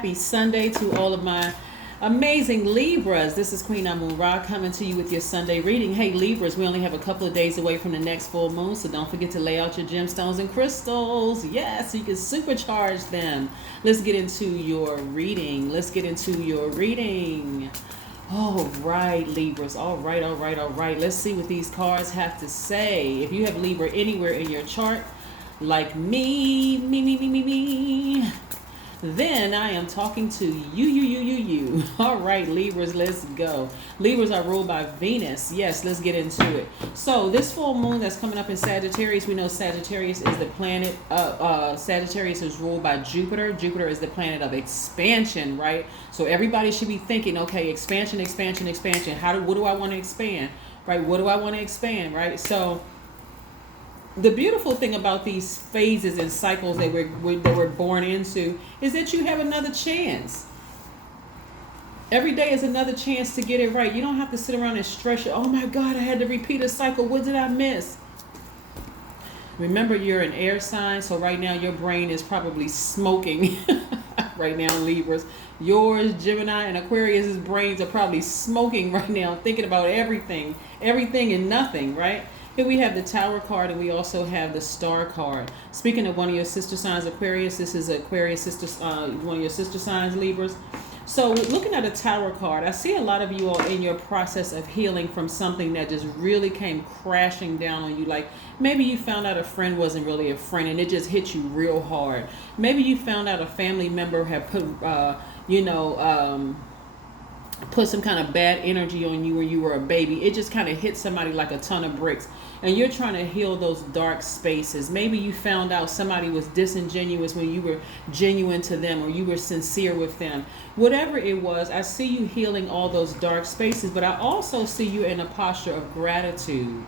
happy Sunday to all of my amazing Libras. This is Queen Amun Ra coming to you with your Sunday reading. Hey Libras, we only have a couple of days away from the next full moon, so don't forget to lay out your gemstones and crystals. Yes, you can supercharge them. Let's get into your reading. All right, Libras. All right. Let's see what these cards have to say. If you have Libra anywhere in your chart, like me, then I am talking to you. All right, Libras, let's go. Libras are ruled by Venus. Yes, let's get into it. So this full moon that's coming up in Sagittarius, we know Sagittarius is the planet. Sagittarius is ruled by Jupiter. Jupiter is the planet of expansion, right? So everybody should be thinking, okay, expansion. What do I want to expand, right? What do I want to expand, right? So the beautiful thing about these phases and cycles that we're born into is that you have another chance. Every day is another chance to get it right. You don't have to sit around and stress it. Oh my God, I had to repeat a cycle. What did I miss? Remember, you're an air sign, so right now your brain is probably smoking. Right now, Libras. Yours, Gemini, and Aquarius's brains are probably smoking right now, thinking about everything and nothing, right? Here we have the Tower card, and we also have the Star card. Speaking of one of your sister signs, Aquarius, this is Aquarius sister, one of your sister signs, Libras. So looking at a Tower card, I see a lot of you all in your process of healing from something that just really came crashing down on you. Like maybe you found out a friend wasn't really a friend and it just hit you real hard. Maybe you found out a family member had put some kind of bad energy on you when you were a baby. It just kind of hit somebody like a ton of bricks. And you're trying to heal those dark spaces. Maybe you found out somebody was disingenuous when you were genuine to them or you were sincere with them. Whatever it was, I see you healing all those dark spaces, but I also see you in a posture of gratitude.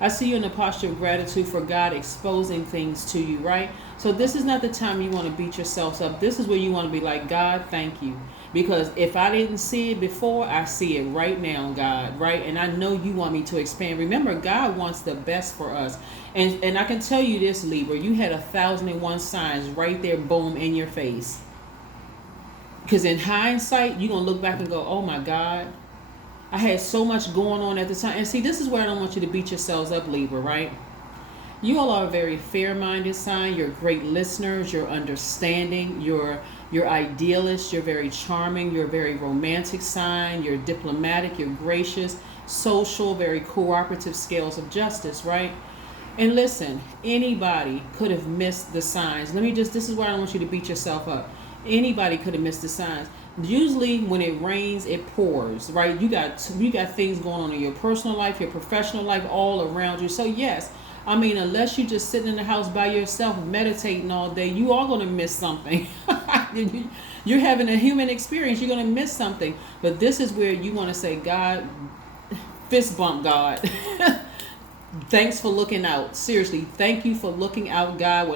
I see you in a posture of gratitude for God exposing things to you, right? So this is not the time you want to beat yourselves up. This is where you want to be like, God, thank you. Because if I didn't see it before, I see it right now, God, right? And I know you want me to expand. Remember, God wants the best for us. And I can tell you this, Libra, you had 1,001 signs right there, boom, in your face. Because in hindsight, you're going to look back and go, oh my God, I had so much going on at the time. And see, this is where I don't want you to beat yourselves up, Libra, right? You all are a very fair-minded sign. You're great listeners. You're understanding. You're idealist. You're very charming. You're a very romantic sign. You're diplomatic. You're gracious, social, very cooperative scales of justice, right? And listen, anybody could have missed the signs. This is why I don't want you to beat yourself up. Anybody could have missed the signs. Usually when it rains, it pours, right? You got things going on in your personal life, your professional life, all around you. So yes, I mean, unless you're just sitting in the house by yourself meditating all day, you are going to miss something. You're having a human experience. You're going to miss something. But this is where you want to say, God, fist bump God. Thanks for looking out. Seriously, thank you for looking out, God,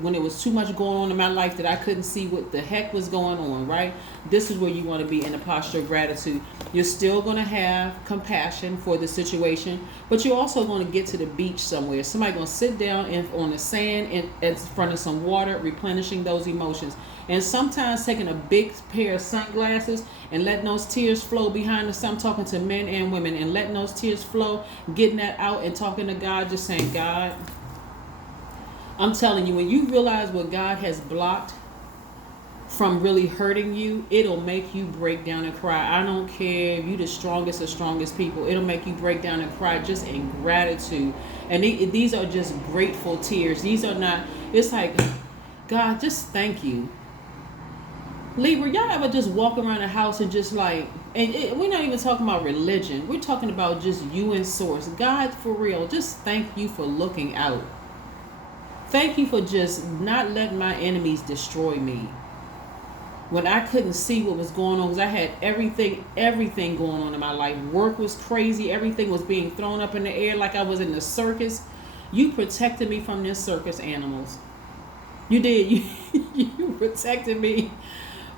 when it was too much going on in my life that I couldn't see what the heck was going on, right? This is where you want to be in a posture of gratitude. You're still going to have compassion for the situation, but you're also going to get to the beach somewhere. Somebody going to sit down on the sand in front of some water, replenishing those emotions. And sometimes taking a big pair of sunglasses and letting those tears flow behind us. I'm talking to men and women, and letting those tears flow, getting that out and talking to God, just saying, God, I'm telling you, when you realize what God has blocked from really hurting you, it'll make you break down and cry. I don't care if you're the strongest of strongest people. It'll make you break down and cry just in gratitude. And these are just grateful tears. These are not, it's like, God, just thank you. Libra, y'all ever just walk around the house and just like, we're not even talking about religion. We're talking about just you and source. God, for real, just thank you for looking out. Thank you for just not letting my enemies destroy me. When I couldn't see what was going on, because I had everything going on in my life. Work was crazy. Everything was being thrown up in the air like I was in the circus. You protected me from this circus animals. You did. You protected me.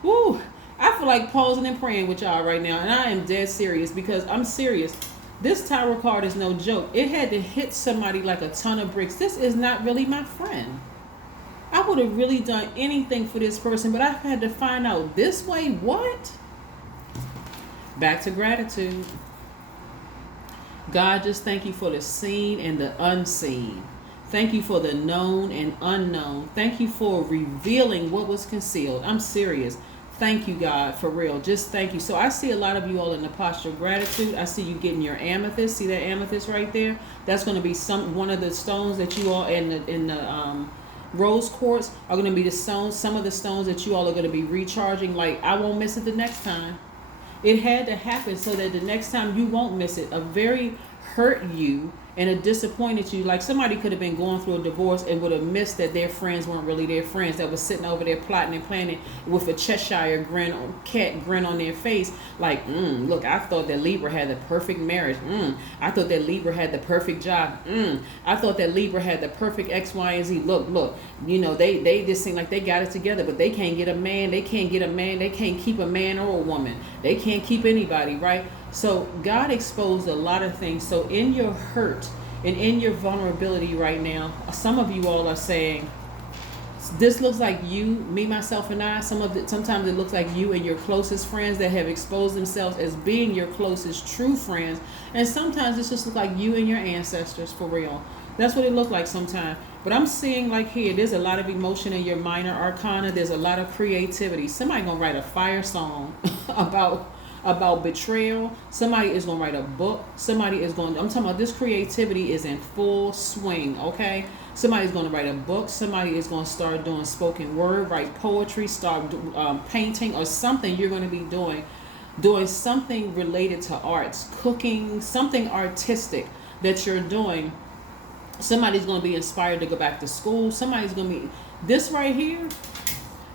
Woo, I feel like pausing and praying with y'all right now. And I am dead serious, because I'm serious. This Tower card is no joke. It had to hit somebody like a ton of bricks. This is not really my friend. I would have really done anything for this person, but I've had to find out this way. What? Back to gratitude. God, just thank you for the seen and the unseen. Thank you for the known and unknown. Thank you for revealing what was concealed. I'm serious. Thank you, God, for real. Just thank you. So I see a lot of you all in the posture of gratitude. I see you getting your amethyst. See that amethyst right there? That's going to be one of the stones that you all in the rose quartz are going to be the stones. Some of the stones that you all are going to be recharging. Like, I won't miss it the next time. It had to happen so that the next time you won't miss it. A very hurt you and it disappointed you. Like, somebody could have been going through a divorce and would have missed that their friends weren't really their friends, that was sitting over there plotting and planning with a Cheshire cat grin on their face. Like, look, I thought that Libra had the perfect marriage. I thought that Libra had the perfect job. I thought that Libra had the perfect X, Y, and Z. Look, you know, they just seem like they got it together, but they can't get a man. They can't get a man. They can't keep a man or a woman. They can't keep anybody, right? So God exposed a lot of things. So in your hurt and in your vulnerability right now, some of you all are saying, this looks like you, me, myself, and I. Sometimes it looks like you and your closest friends that have exposed themselves as being your closest true friends. And sometimes it just looks like you and your ancestors, for real. That's what it looked like sometimes. But I'm seeing, like, here, there's a lot of emotion in your minor arcana. There's a lot of creativity. Somebody gonna write a fire song about betrayal. Somebody is going to write a book. I'm talking about this creativity is in full swing, okay? Somebody's going to write a book. Somebody is going to start doing spoken word, write poetry, start painting or something you're going to be doing something related to arts, cooking, something artistic that you're doing. Somebody's going to be inspired to go back to school. Somebody's going to be, this right here,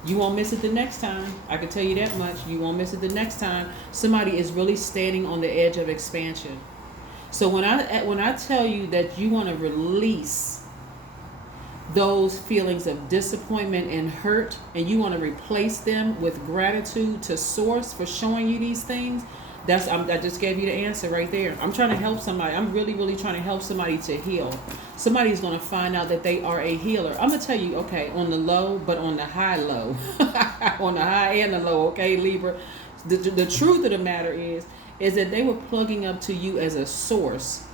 you won't miss it the next time. I can tell you that much. You won't miss it the next time. Somebody is really standing on the edge of expansion. So when I tell you that you want to release those feelings of disappointment and hurt, and you want to replace them with gratitude to Source for showing you these things, I just gave you the answer right there. I'm trying to help somebody. I'm really, really trying to help somebody to heal. Somebody's going to find out that they are a healer. I'm going to tell you, okay, on the low, but on the high low. On the high and the low, okay, Libra. The truth of the matter is that they were plugging up to you as a source.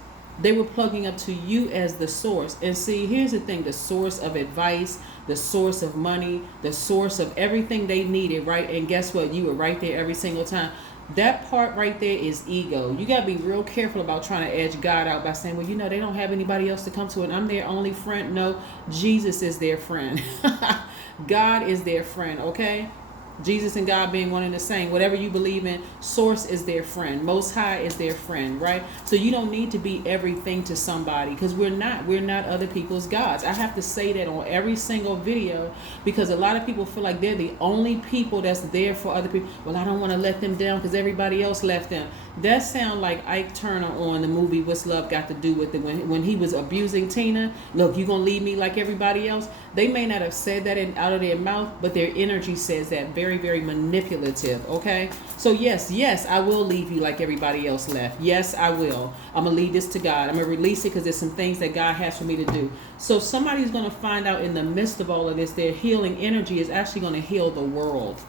They were plugging up to you as the source. And see, here's the thing, the source of advice, the source of money, the source of everything they needed, right? And guess what? You were right there every single time. That part right there is ego. You got to be real careful about trying to edge God out by saying, well, you know, they don't have anybody else to come to and I'm their only friend. No, Jesus is their friend. God is their friend, okay? Jesus and God being one and the same. Whatever you believe in, Source is their friend. Most High is their friend, right? So you don't need to be everything to somebody because we're not other people's gods. I have to say that on every single video because a lot of people feel like they're the only people that's there for other people. Well, I don't want to let them down because everybody else left them. That sound like Ike Turner on the movie What's Love Got to Do with It when he was abusing Tina. Look, you gonna leave me like everybody else? They may not have said that out of their mouth, but their energy says that. Very, very manipulative, okay? So yes, I will leave you like everybody else left. Yes, I will. I'm going to leave this to God. I'm going to release it because there's some things that God has for me to do. So somebody's going to find out in the midst of all of this, their healing energy is actually going to heal the world.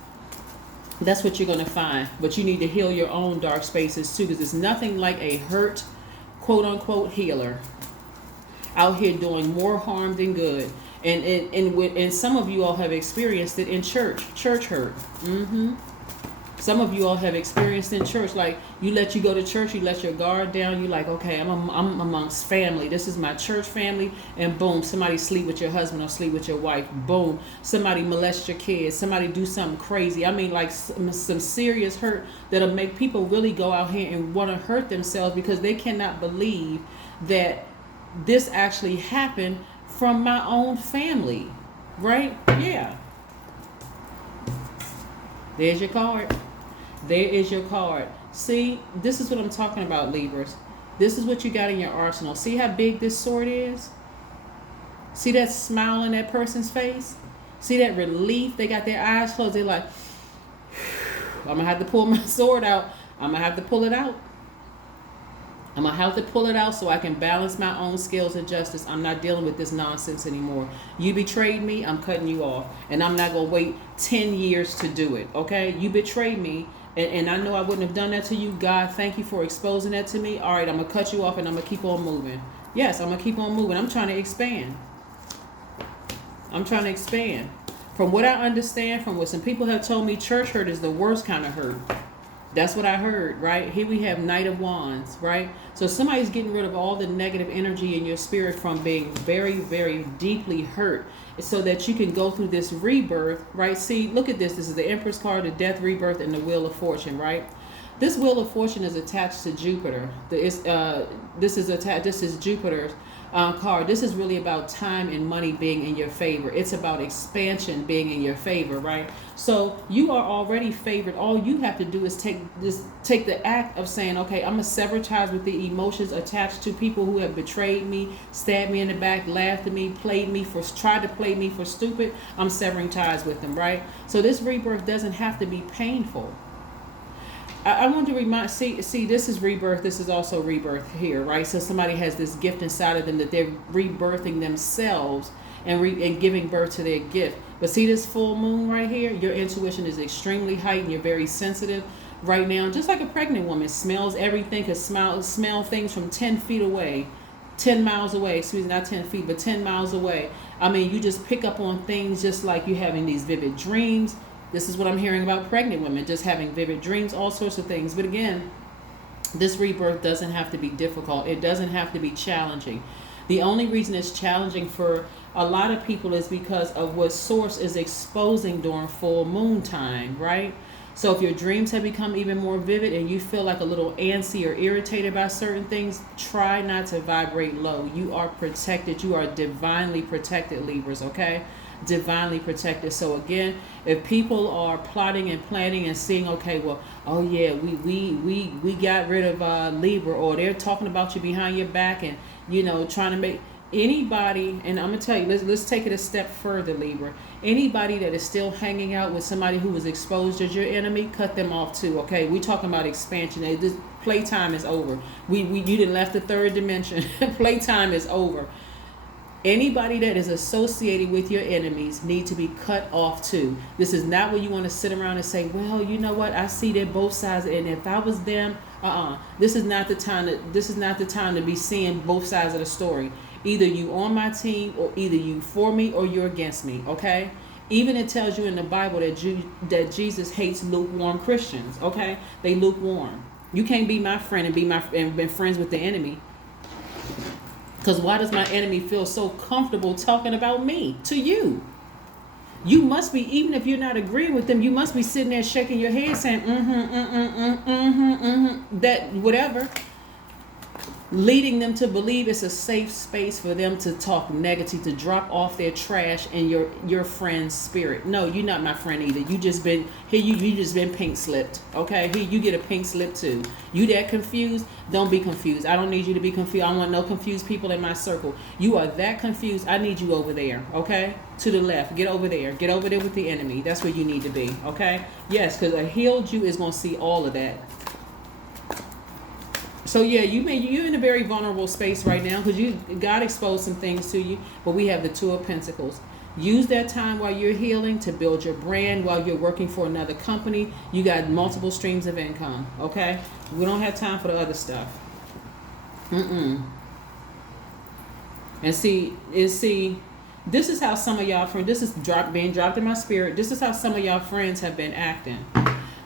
That's what you're going to find. But you need to heal your own dark spaces too, because it's nothing like a hurt, quote unquote, healer out here doing more harm than good. And some of you all have experienced it in church hurt. Some of you all have experienced in church, like you go to church, you let your guard down, you're like, okay, I'm amongst family. This is my church family, and boom, somebody sleep with your husband or sleep with your wife. Boom, somebody molest your kids. Somebody do something crazy. I mean, like some serious hurt that'll make people really go out here and want to hurt themselves because they cannot believe that this actually happened from my own family, right? Yeah. There's your card. There is your card. See, this is what I'm talking about, Libras. This is what you got in your arsenal. See how big this sword is? See that smile on that person's face? See that relief? They got their eyes closed. They're like, I'm going to have to pull my sword out. I'm going to have to pull it out. I'm going to have to pull it out so I can balance my own scales of justice. I'm not dealing with this nonsense anymore. You betrayed me, I'm cutting you off. And I'm not going to wait 10 years to do it, okay? You betrayed me, and I know I wouldn't have done that to you. God, thank you for exposing that to me. All right, I'm going to cut you off, and I'm going to keep on moving. Yes, I'm going to keep on moving. I'm trying to expand. I'm trying to expand. From what I understand, from what some people have told me, church hurt is the worst kind of hurt. That's what I heard, right? Here we have Knight of Wands, right? So somebody's getting rid of all the negative energy in your spirit from being very, very deeply hurt so that you can go through this rebirth, right? See, look at this. This is the Empress card, the Death, Rebirth, and the Wheel of Fortune, right? This Wheel of Fortune is attached to Jupiter. This is Jupiter's card. This is really about time and money being in your favor. It's about expansion being in your favor, right? So you are already favored. All you have to do is take the act of saying, okay, I'm gonna sever ties with the emotions attached to people who have betrayed me, stabbed me in the back, laughed at me, tried to play me for stupid. I'm severing ties with them, right? So this rebirth doesn't have to be painful. I want to remind, see, this is rebirth. This is also rebirth here, right? So somebody has this gift inside of them that they're rebirthing themselves and giving birth to their gift. But see this full moon right here? Your intuition is extremely heightened. You're very sensitive right now. Just like a pregnant woman smells everything, can smell things from 10 feet away, 10 miles away. Excuse me, not 10 feet, but 10 miles away. I mean, you just pick up on things just like you're having these vivid dreams. This is what I'm hearing about pregnant women, just having vivid dreams, all sorts of things. But again, this rebirth doesn't have to be difficult. It doesn't have to be challenging. The only reason it's challenging for a lot of people is because of what Source is exposing during full moon time, right? So if your dreams have become even more vivid and you feel like a little antsy or irritated by certain things, try not to vibrate low. You are protected. You are divinely protected, Libras, okay? Divinely protected. So again, if people are plotting and planning and seeing, okay, well, oh yeah, we got rid of Libra, or they're talking about you behind your back and, you know, trying to make anybody, and I'm gonna tell you, let's take it a step further, Libra. Anybody that is still hanging out with somebody who was exposed as your enemy, cut them off too. Okay, we talking about expansion. This playtime is over. You didn't left the third dimension. Playtime is over. Anybody that is associated with your enemies need to be cut off too. This is not where you want to sit around and say, well, you know what, I see that both sides, and if I was them, this is not the time to be seeing both sides of the story. Either you on my team, or either you for me or you're against me, okay? Even it tells you in the Bible that Jesus hates lukewarm Christians, okay? They lukewarm. You can't be my friend and be friends with the enemy. Because why does my enemy feel so comfortable talking about me to you? You must be, even if you're not agreeing with them, you must be sitting there shaking your head saying, that whatever. Leading them to believe it's a safe space for them to talk negative, to drop off their trash in your friend's spirit. No, you're not my friend either. You just been here. You just been pink slipped. Okay, here you get a pink slip too. You that confused? Don't be confused. I don't need you to be confused. I don't want no confused people in my circle. You are that confused. I need you over there. Okay, to the left. Get over there. Get over there with the enemy. That's where you need to be. Okay. Yes, because a healed you is gonna see all of that. So yeah, you're in a very vulnerable space right now because God exposed some things to you, but we have the Two of Pentacles. Use that time while you're healing to build your brand while you're working for another company. You got multiple streams of income, okay? We don't have time for the other stuff. And see, this is how some of y'all friends, this is being dropped in my spirit. This is how some of y'all friends have been acting.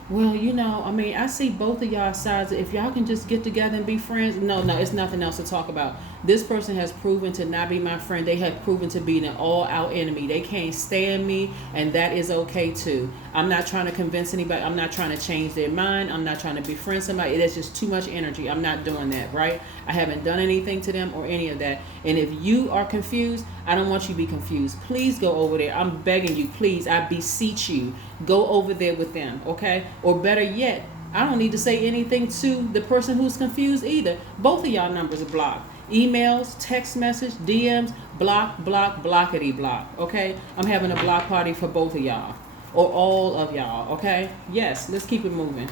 Well, you know, I mean, I see both of y'all sides. If y'all can just get together and be friends. No, it's nothing else to talk about. This person has proven to not be my friend. They have proven to be an all-out enemy. They can't stand me, and that is okay too. I'm not trying to convince anybody. I'm not trying to change their mind. I'm not trying to befriend somebody. That's just too much energy. I'm not doing that, right? I haven't done anything to them or any of that. And if you are confused, I don't want you to be confused. Please go over there. I'm begging you, please. I beseech you. Go over there with them, okay? Or better yet, I don't need to say anything to the person who's confused either. Both of y'all numbers are blocked. Emails, text message, DMs, blockety block, okay? I'm having a block party for both of y'all or all of y'all, okay? Yes, let's keep it moving.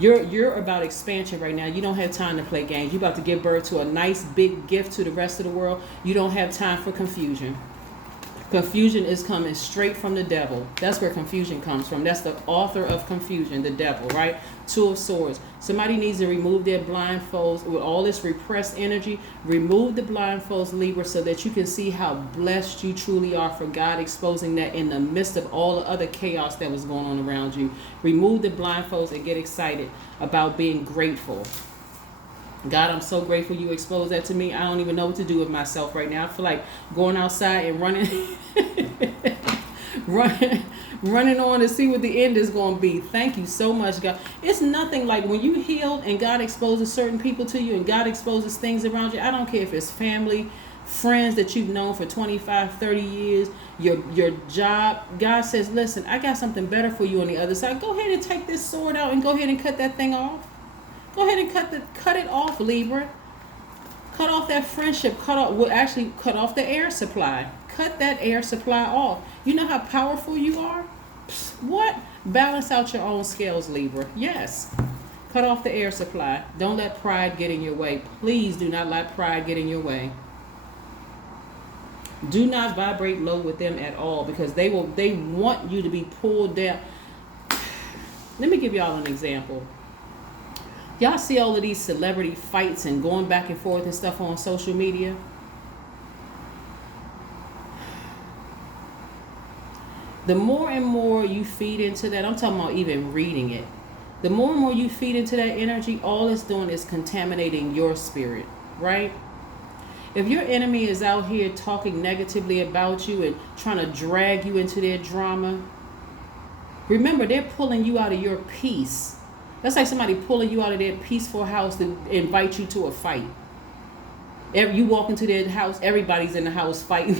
You're about expansion right now. You don't have time to play games. You're about to give birth to a nice big gift to the rest of the world. You don't have time for confusion. Confusion is coming straight from the devil. That's where confusion comes from. That's the author of confusion, the devil, right? Two of Swords. Somebody needs to remove their blindfolds with all this repressed energy. Remove the blindfolds, Libra, so that you can see how blessed you truly are for God exposing that in the midst of all the other chaos that was going on around you. Remove the blindfolds and get excited about being grateful. God, I'm so grateful you exposed that to me. I don't even know what to do with myself right now. I feel like going outside and running running on to see what the end is going to be. Thank you so much, God. It's nothing like when you healed and God exposes certain people to you and God exposes things around you. I don't care if it's family, friends that you've known for 25, 30 years, your job. God says, listen, I got something better for you on the other side. Go ahead and take this sword out and go ahead and cut that thing off. Go ahead and cut it off, Libra. Cut off that friendship. Cut off the air supply. Cut that air supply off. You know how powerful you are? What? Balance out your own scales, Libra. Yes. Cut off the air supply. Don't let pride get in your way. Please do not let pride get in your way. Do not vibrate low with them at all, because they want you to be pulled down. Let me give y'all an example. Y'all see all of these celebrity fights and going back and forth and stuff on social media? The more and more you feed into that, I'm talking about even reading it. The more and more you feed into that energy, all it's doing is contaminating your spirit, right? If your enemy is out here talking negatively about you and trying to drag you into their drama, remember, they're pulling you out of your peace. That's like somebody pulling you out of their peaceful house to invite you to a fight. You walk into their house, everybody's in the house fighting,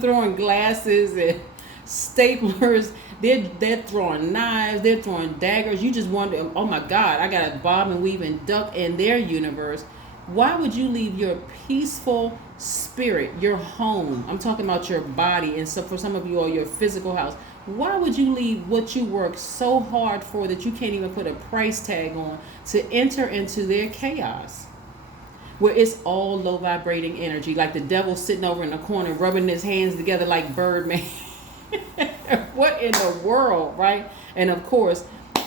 throwing glasses and staplers. They're throwing knives, they're throwing daggers. You just wonder, oh my God, I got to bob and weave and duck in their universe. Why would you leave your peaceful spirit, your home? I'm talking about your body, and so for some of you, all your physical house. Why would you leave what you work so hard for that you can't even put a price tag on to enter into their chaos? Where it's all low vibrating energy, like the devil sitting over in the corner rubbing his hands together like Birdman. What in the world, right? And of course,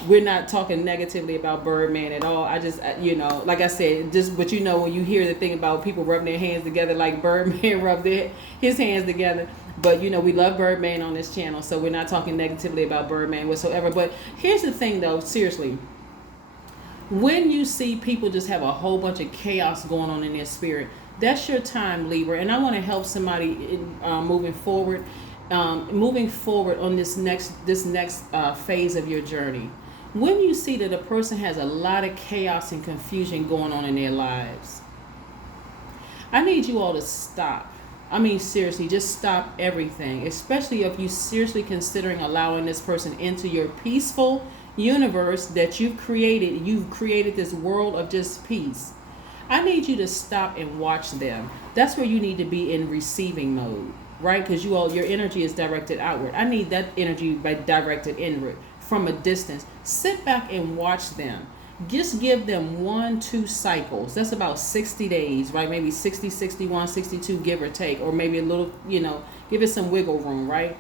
we're not talking negatively about Birdman at all. I just, like I said, but when you hear the thing about people rubbing their hands together like Birdman rubbed his hands together. But, we love Birdman on this channel, so we're not talking negatively about Birdman whatsoever. But here's the thing, though, seriously. When you see people just have a whole bunch of chaos going on in their spirit, that's your time, Libra. And I want to help somebody moving forward on this next phase of your journey. When you see that a person has a lot of chaos and confusion going on in their lives, I need you all to stop. I mean, seriously, just stop everything, especially if you're seriously considering allowing this person into your peaceful universe that you've created. You've created this world of just peace. I need you to stop and watch them. That's where you need to be in receiving mode, right? Because your energy is directed outward. I need that energy directed inward from a distance. Sit back and watch them. Just give them 1-2 cycles. That's about 60 days, right? Maybe 60, 61, 62, give or take, or maybe a little, give it some wiggle room, right?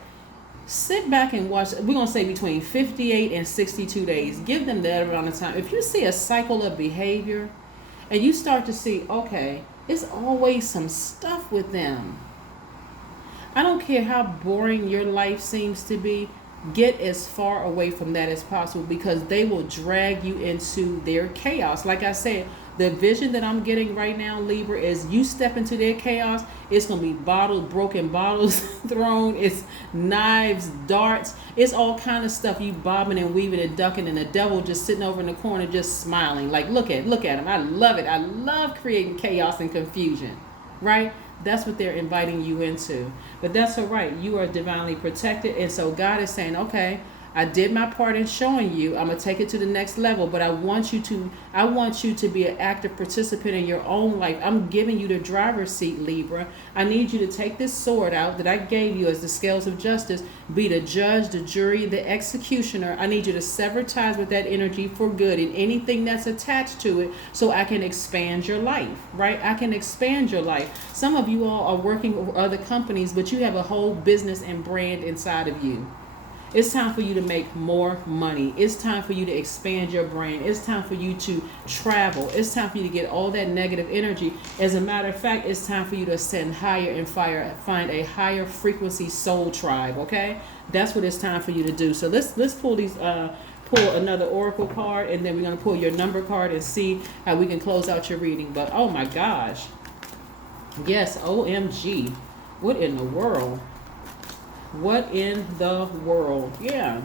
Sit back and watch. We're going to say between 58 and 62 days. Give them that amount of time. If you see a cycle of behavior and you start to see, okay, it's always some stuff with them. I don't care how boring your life seems to be. Get as far away from that as possible, because they will drag you into their chaos. Like I said, the vision that I'm getting right now, Libra, is you step into their chaos. It's going to be broken bottles thrown. It's knives, darts. It's all kind of stuff. You bobbing and weaving and ducking, and the devil just sitting over in the corner just smiling. Like, look at him. I love it. I love creating chaos and confusion, right? That's what they're inviting you into. But that's all right. You are divinely protected. And so God is saying, okay, I did my part in showing you. I'm gonna take it to the next level, but I want you to be an active participant in your own life. I'm giving you the driver's seat, Libra. I need you to take this sword out that I gave you as the scales of justice, be the judge, the jury, the executioner. I need you to sever ties with that energy for good and anything that's attached to it, so I can expand your life, right? I can expand your life. Some of you all are working with other companies, but you have a whole business and brand inside of you. It's time for you to make more money. It's time for you to expand your brand. It's time for you to travel. It's time for you to get all that negative energy. As a matter of fact, it's time for you to ascend higher and find a higher frequency soul tribe, okay? That's what it's time for you to do. So let's pull another oracle card, and then we're going to pull your number card and see how we can close out your reading. But oh my gosh. Yes, OMG. What in the world? What in the world? Yeah.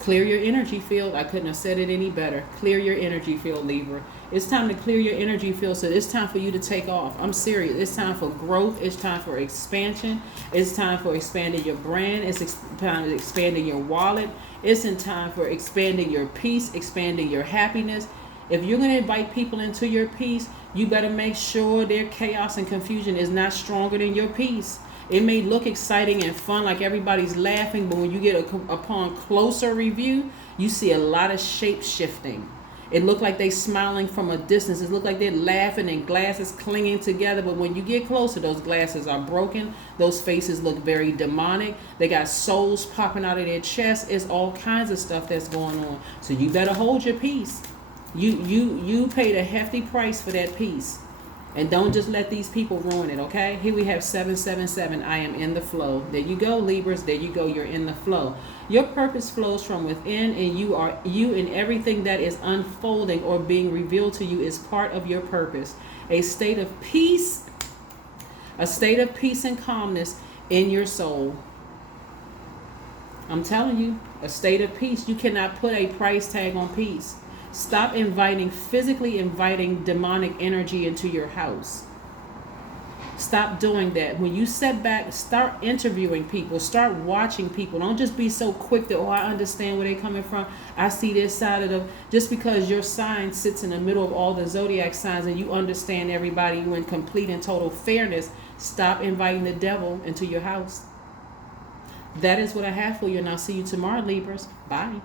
Clear your energy field. I couldn't have said it any better. Clear your energy field, Libra. It's time to clear your energy field. So it's time for you to take off. I'm serious. It's time for growth. It's time for expansion. It's time for expanding your brand. It's time for expanding your wallet. It's in time for expanding your peace, expanding your happiness. If you're going to invite people into your peace, you better make sure their chaos and confusion is not stronger than your peace. It may look exciting and fun, like everybody's laughing, but when you get upon closer review, you see a lot of shape shifting. It look like they smiling from a distance. It look like they're laughing and glasses clinging together, but when you get closer, those glasses are broken. Those faces look very demonic. They got souls popping out of their chest. It's all kinds of stuff that's going on. So you better hold your peace. You paid a hefty price for that peace. And don't just let these people ruin it, okay? Here we have 777. I am in the flow. There you go, Libras. There you go. You're in the flow. Your purpose flows from within, and you and everything that is unfolding or being revealed to you is part of your purpose. A state of peace and calmness in your soul. I'm telling you, a state of peace. You cannot put a price tag on peace. Stop physically inviting demonic energy into your house. Stop doing that. When you sit back, start interviewing people. Start watching people. Don't just be so quick that, I understand where they're coming from. I see this side of them. Just because your sign sits in the middle of all the zodiac signs and you understand everybody, you in complete and total fairness, stop inviting the devil into your house. That is what I have for you, and I'll see you tomorrow, Libras. Bye.